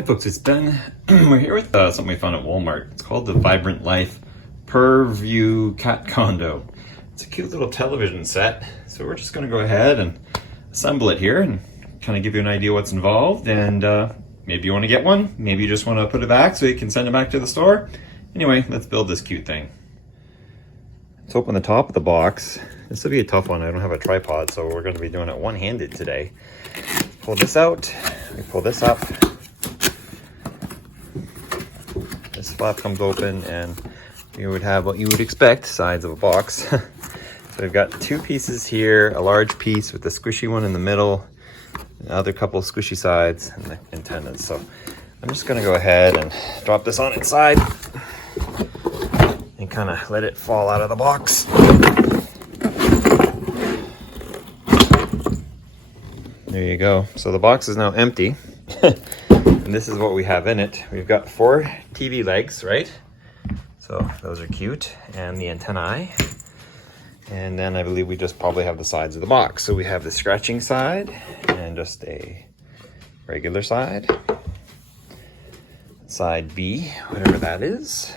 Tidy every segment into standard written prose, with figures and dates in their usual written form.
Hey folks, it's Ben. We're here with something we found at Walmart. It's called the Vibrant Life Purr-View cat condo. It's a cute little television set. So we're just going to go ahead and assemble it here and kind of give you an idea what's involved. And maybe you want to get one. Maybe you just want to put it back so you can send it back to the store. Anyway, let's build this cute thing. Let's open the top of the box. This will be a tough one. I don't have a tripod, so we're going to be doing it one-handed today. Pull this out. We pull this up. This flap comes open and you would have what you would expect, sides of a box. So we've got two pieces here, a large piece with the squishy one in the middle, another couple of squishy sides, and the antennas. So I'm just gonna go ahead and drop this on its side and kind of let it fall out of the box. There you go. So the box is now empty. And this is what we have in it. We've got 4 TV legs, right? So those are cute, and the antennae. And then I believe we just probably have the sides of the box. So we have the scratching side and just a regular side. Side B, whatever that is.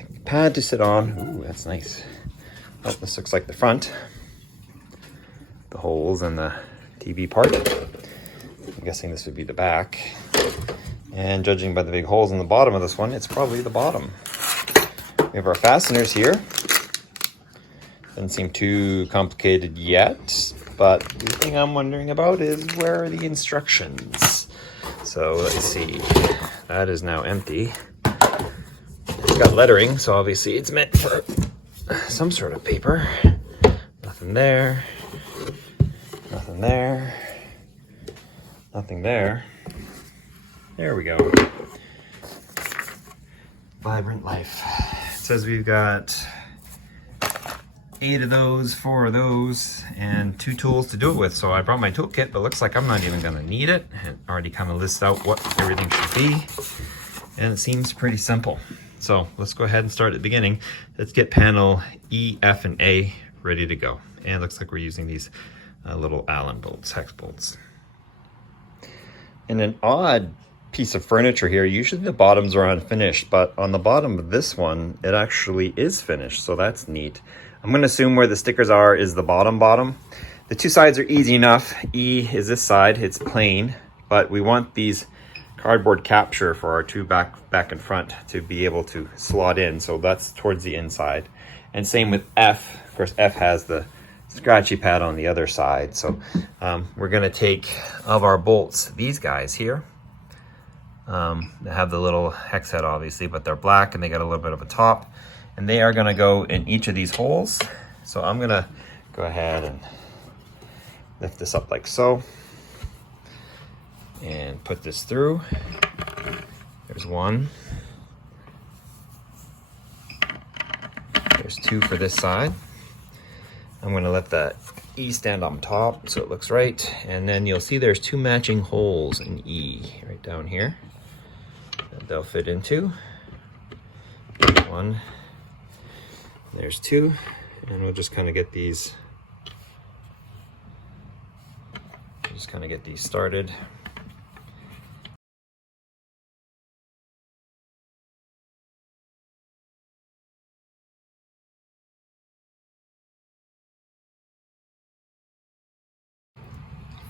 A pad to sit on. Ooh, that's nice. Oh, this looks like the front. The holes and the TV part. I'm guessing this would be the back. And judging by the big holes in the bottom of this one, it's probably the bottom. We have our fasteners here. Doesn't seem too complicated yet, but the thing I'm wondering about is where are the instructions? So let's see. That is now empty. It's got lettering, so obviously it's meant for some sort of paper. Nothing there. Nothing there. Nothing there. There we go. Vibrant Life. It says we've got 8 of those, 4 of those, and 2 tools to do it with. So I brought my toolkit, but looks like I'm not even gonna need it. It already kind of lists out what everything should be. And it seems pretty simple. So let's go ahead and start at the beginning. Let's get panel E, F, and A ready to go. And it looks like we're using these little Allen bolts, hex bolts. And an odd piece of furniture here, usually the bottoms are unfinished, but on the bottom of this one, it actually is finished, so that's neat. I'm gonna assume where the stickers are is the bottom. The 2 sides are easy enough. E is this side, it's plain, but we want these cardboard capture for our 2 back and front to be able to slot in, so that's towards the inside. And same with F. Of course, F has the scratchy pad on the other side. So we're gonna take of our bolts, these guys here. They have the little hex head obviously, but they're black and they got a little bit of a top. And they are gonna go in each of these holes. So I'm gonna go ahead and lift this up like so. And put this through. There's 1. There's 2 for this side. I'm gonna let the E stand on top so it looks right. And then you'll see there's 2 matching holes in E right down here that they'll fit into. 1, there's 2, and we'll just kind of get these, started.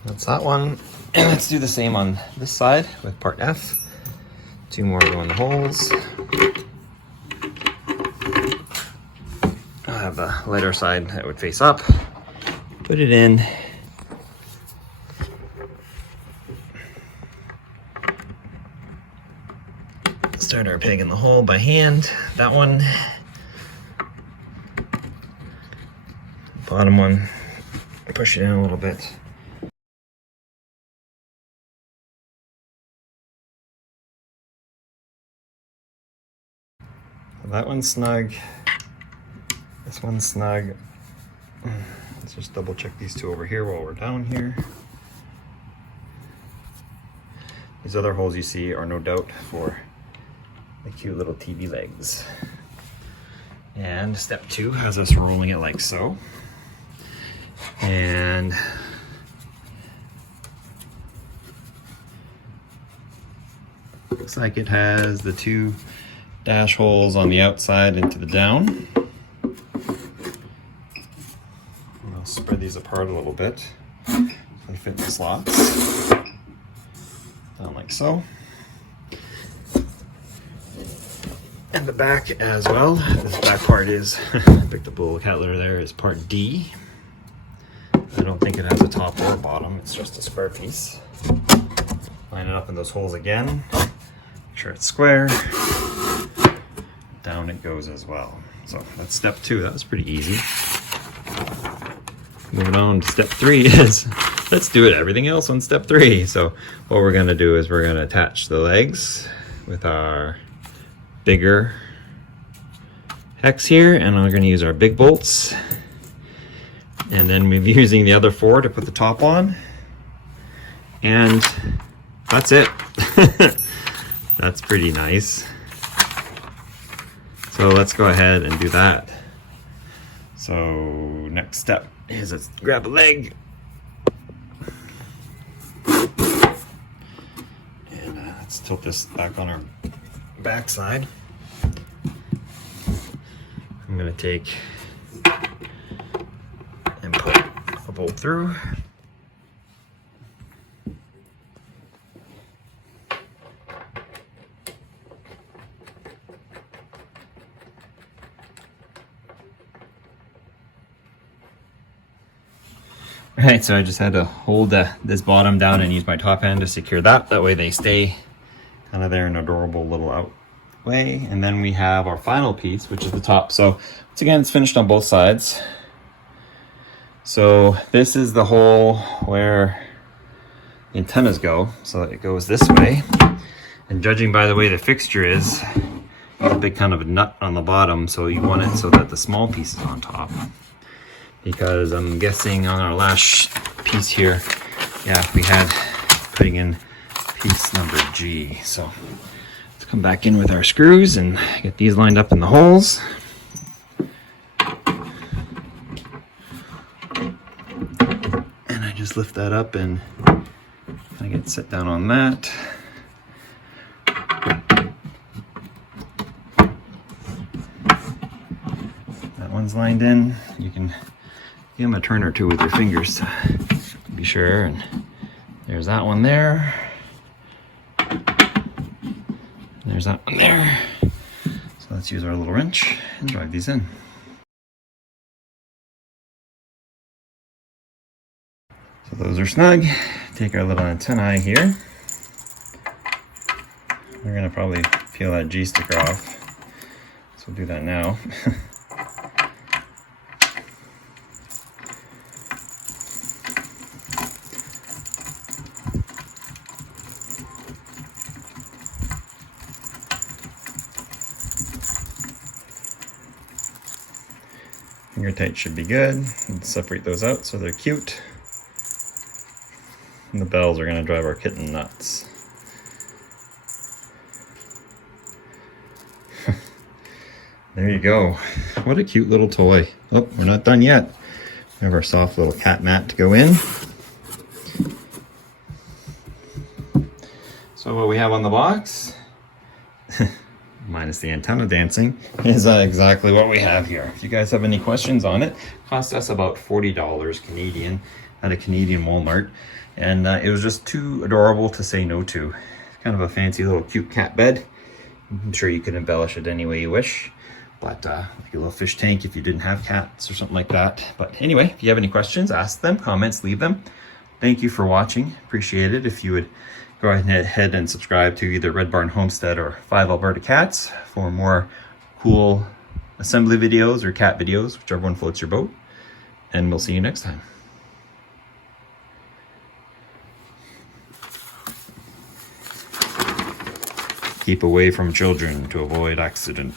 That's that one. And let's do the same on this side with part F. 2 more go in the holes. I'll have the lighter side that would face up. Put it in. Start our peg in the hole by hand. That one. Bottom one. Push it in a little bit. That one's snug. This one's snug. Let's just double check these 2 over here while we're down here. These other holes you see are no doubt for the cute little TV legs. And step 2 has us rolling it like so. And Looks like it has the 2 dash holes on the outside into the down. I'll spread these apart a little bit so they fit the slots. Down like so. And the back as well. This back part is, I picked up a little cat litter there, is part D. I don't think it has a top or a bottom, it's just a square piece. Line it up in those holes again. Make sure it's square. Down it goes as well. So that's step 2, that was pretty easy. Moving on to step 3 is, let's do it everything else on step 3. So what we're gonna do is we're gonna attach the legs with our bigger hex here, and we're going to use our big bolts, and then we'll be using the other 4 to put the top on, and that's it. That's pretty nice. So let's go ahead and do that. So next step is let's grab a leg, and let's tilt this back on our back side. I'm going to take and put a bolt through. Alright, so I just had to hold this bottom down and use my top end to secure that. That way they stay kind of there in an adorable little out way. And then we have our final piece, which is the top. So once again, it's finished on both sides. So this is the hole where the antennas go. So it goes this way. And judging by the way the fixture is, there's a big kind of a nut on the bottom. So you want it so that the small piece is on top. Because I'm guessing on our last piece here, yeah, we had putting in piece number G. So let's come back in with our screws and get these lined up in the holes. And I just lift that up and I get set down on that. That one's lined in. You can give them a turn or two with your fingers to be sure. And there's that one there. There's that one there. So let's use our little wrench and drive these in. So those are snug. Take our little antennae here. We're gonna probably peel that G sticker off. So we'll do that now. Finger tight should be good. Let's separate those out so they're cute. And the bells are going to drive our kitten nuts. There you go. What a cute little toy. Oh, we're not done yet. We have our soft little cat mat to go in. So what we have on the box, minus the antenna dancing, is exactly what we have here. If you guys have any questions on it, cost us about $40 Canadian at a Canadian Walmart, and it was just too adorable to say no to. It's kind of a fancy little cute cat bed. I'm sure you could embellish it any way you wish, but like a little fish tank if you didn't have cats or something like that. But anyway, if you have any questions, ask them, comments, leave them. Thank you for watching. Appreciate it. If you would go ahead and subscribe to either Red Barn Homestead or 5 Alberta Cats for more cool assembly videos or cat videos, whichever one floats your boat. And we'll see you next time. Keep away from children to avoid accident.